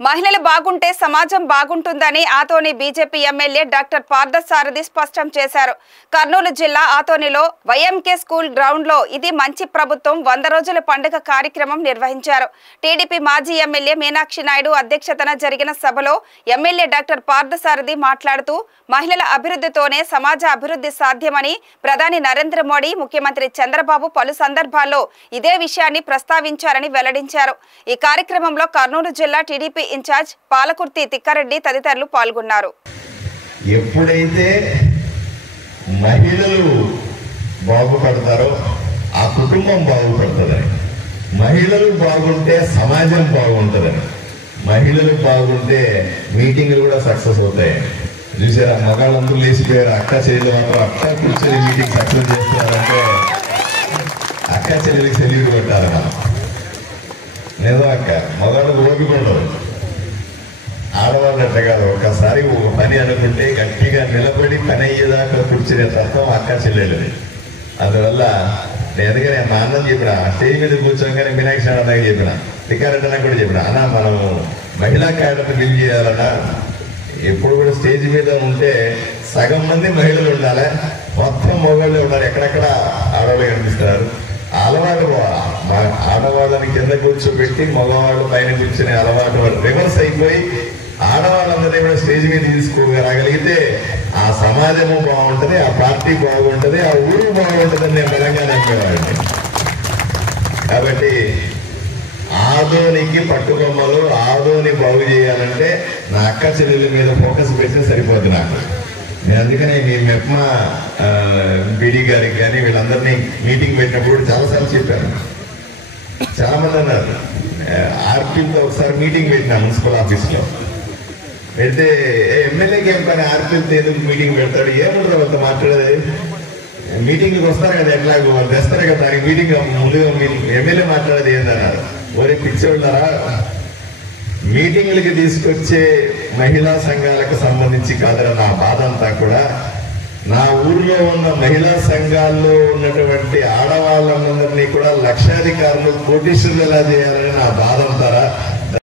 మహిళలు బాగుంటే సమాజం బాగుంటుందని ఆతోని బీజేపీ ఎమ్మెల్యే డాక్టర్ పార్థసారథి స్పష్టం చేశారు. కర్నూలు జిల్లా ఆతోనిలో వైఎంకే స్కూల్ గ్రౌండ్ లో ఇది మంచి ప్రభుత్వం 100 రోజుల పండుగ కార్యక్రమం నిర్వహించారు. టీడీపీ మాజీ ఎమ్మెల్యే మీనాక్షి నాయుడు అధ్యక్షతన జరిగిన సభలో ఎమ్మెల్యే డాక్టర్ పార్థసారథి మాట్లాడుతూ మహిళల అభివృద్ధితోనే సమాజ అభివృద్ధి సాధ్యమని ప్రధాని నరేంద్ర మోడీ, ముఖ్యమంత్రి చంద్రబాబు పలు సందర్భాల్లో ఇదే విషయాన్ని ప్రస్తావించారని వెల్లడించారు. ఈ కార్యక్రమంలో కర్నూలు జిల్లా టీడీపీ ఇన్ఛార్జ్ పాలకుర్తి తిక్కారెడ్డి తదితరులు పాల్గొన్నారు. ఎప్పుడైతే మహిళలు బాగుపడతారో ఆ కుటుంబం బాగుపడుతుందని, మహిళలు బాగుంటే సమాజం బాగుంటుందని, మహిళలు బాగుంటే మీటింగ్లు కూడా సక్సెస్ అవుతాయి. చూసారా, మగాళ్ళందరూ లేచిపోయారు, అక్క చెల్లెలు మాత్రం అక్క కూర్చొని మీటింగ్ సక్సెస్ చేస్తున్నారంటే అక్క చెల్లెలకి సెల్యూట్ కొట్టారు. నిజం అక్క, మగాళ్ళకు ఓపిక ఉండదు, ఆడవాళ్ళు అట్ట కాదు. ఒకసారి ఒక పని అనుకుంటే గట్టిగా నిలబడి పని అయ్యేదాకా కూర్చునే తత్వం అక్క చెల్లెలని. అందువల్ల నేను మా అన్నం చెప్పిన, స్టేజ్ మీద కూర్చోగానే మీనాక్షి నాయుడు చెప్పిన, తిక్కారెడ్డి అన్న కూడా చెప్పిన, అన్న మనం మహిళా క్యాడర్ని బిల్డ్ చేయాలన్నా ఎప్పుడు కూడా స్టేజ్ మీద ఉంటే సగం మంది మహిళలు ఉండాలి, మొత్తం మగవాళ్ళు ఉండాలి. ఎక్కడెక్కడ ఆడవాళ్ళు కనిపిస్తున్నారు. అలవాటు ఆడవాళ్ళని కింద కూర్చోబెట్టి మగవాళ్ళు పైన కూర్చునే అలవాటు రివర్స్ అయిపోయి ఆడవాళ్ళందరినీ కూడా స్టేజ్ మీద తీసుకోగలిగితే ఆ సమాజము బాగుంటుంది, ఆ పార్టీ బాగుంటుంది, ఆ ఊరు బాగుంటుంది అని నేను బలంగా నమ్మేవాడిని. కాబట్టి ఆదోనికి పట్టుబొమ్మలు, ఆదోని బాగు చేయాలంటే నా అక్క చెల్లెల మీద ఫోకస్ పెడితే సరిపోద్ది నాకు. నేను అందుకనే మీ మెప్మా బీడీ గారికి కానీ వీళ్ళందరినీ మీటింగ్ పెట్టినప్పుడు చాలాసార్లు చెప్పాను. చాలా మంది అన్నారు, ఆర్పీలతో ఒకసారి మీటింగ్ పెట్టినా మున్సిపల్ ఆఫీస్లో పెడితే, ఎమ్మెల్యేకి ఏం పని ఆర్పీలతో ఎందుకు మీటింగ్ పెడతాడు, ఏముంటుంది వాళ్ళతో మాట్లాడేది, మీటింగ్కి వస్తారు కదా, ఎట్లా వాళ్ళు తెస్తారు కదా, దానికి మీటింగ్ ముందుగా ఎమ్మెల్యే మాట్లాడేది ఏందన్నారు. ఒరే పిచ్చోళ్ళారా, మీటింగ్లకి తీసుకొచ్చే మహిళా సంఘాలకు సంబంధించి కాదరా నా బాధ అంతా కూడా, నా ఊర్లో ఉన్న మహిళా సంఘాల్లో ఉన్నటువంటి ఆడవాళ్ళందరినీ కూడా లక్షాధికారులు, కోటీశ్వరులు ఎలా చేయాలని నా బాధ అంటారా.